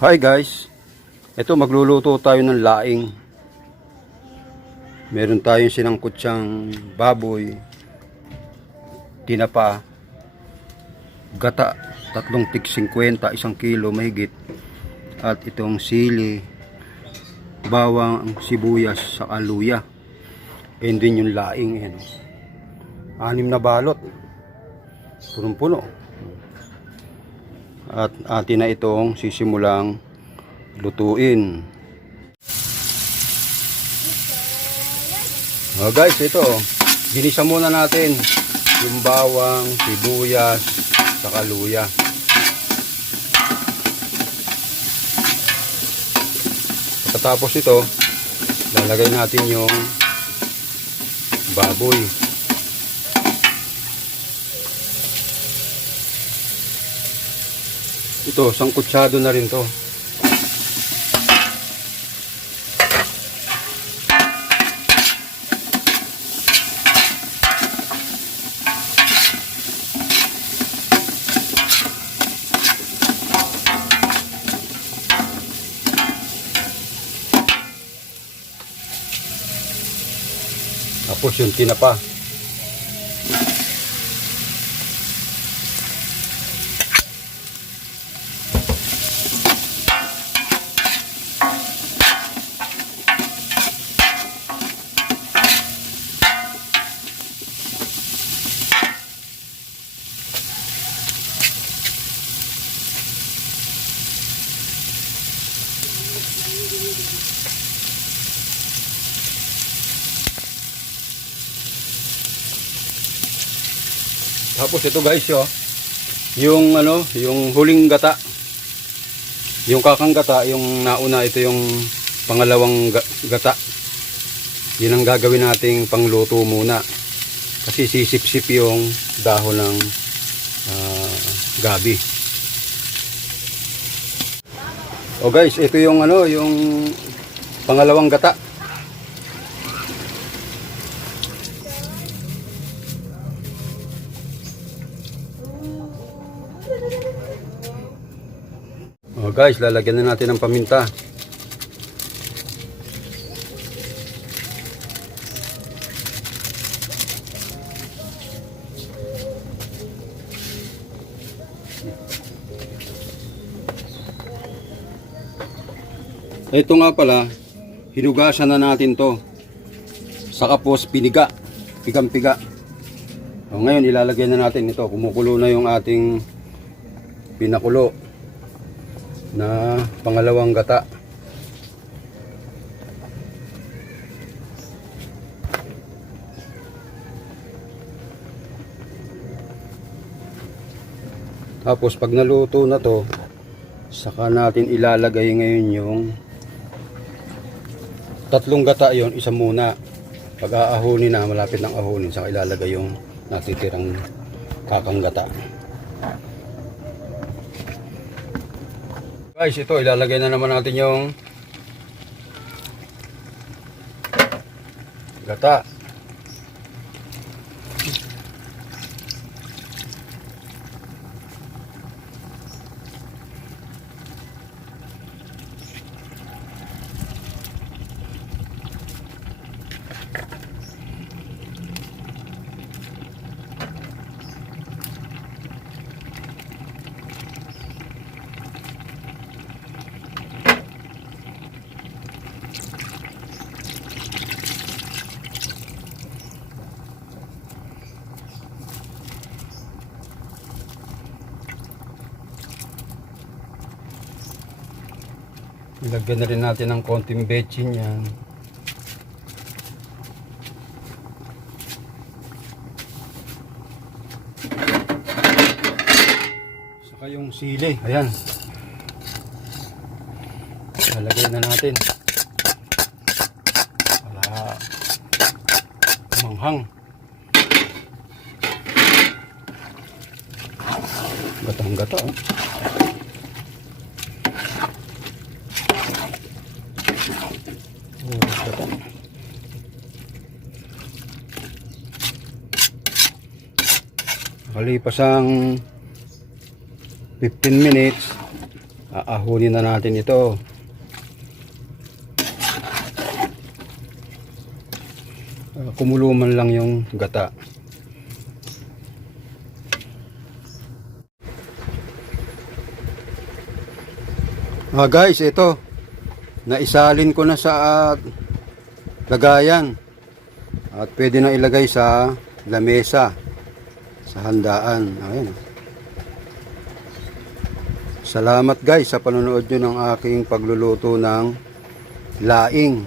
Hi guys. Ito magluluto tayo ng laing. Meron tayong sinangkot siyang baboy, tinapa, gata, tatlong tig 50, isang kilo mahigit. At itong sili, bawang, sibuyas, sa aluya. And din yung laing. Yan. Anim na balot. Punong-puno. At atin na itong sisimulang lutuin. Oh guys, ito. Ginisa muna natin yung bawang, sibuyas, saka luya. Pagkatapos ito, lalagay natin yung baboy. Ito, sangkutsado na rin to. Tapos yung tinapa. Tapos ito guys, yo, yung ano, yung huling gata. Yung kakang gata, yung nauna ito yung pangalawang ga- gata. Yun ang gagawin nating pangluto muna. Kasi sisip-sip yung dahon ng ah, gabi. O guys, ito yung ano, yung pangalawang gata. Oh guys, lalagyan na natin ng paminta. Ito nga pala, hinugasan na natin to. Saka po piniga, pigang-piga. O ngayon ilalagay na natin ito. Kumukulo na yung ating pinakulo na pangalawang gata. Tapos pag naluto na to, saka natin ilalagay ngayon yung tatlong gata yon isa muna. Pag aahunin na, malapit ng ahunin, saka ilalagay yung natitirang kakang gata. Guys, ito ilalagay na naman natin yung gata. Ilagyan na rin natin ng konting betchin yan. Saka yung sili. Ayan. Lalagay na natin. Wala. Manghang. Gatang gata. Oh. Oh, Kalipas ang 15 minutes, Aahunin na natin ito. Ah, kumuluman lang yung gata. Ah guys, ito. Naisalin ko na sa ah, lagayan. At pwede na ilagay sa lamesa. Sa handaan. Ayan. Salamat guys sa panonood nyo ng aking pagluluto ng laing.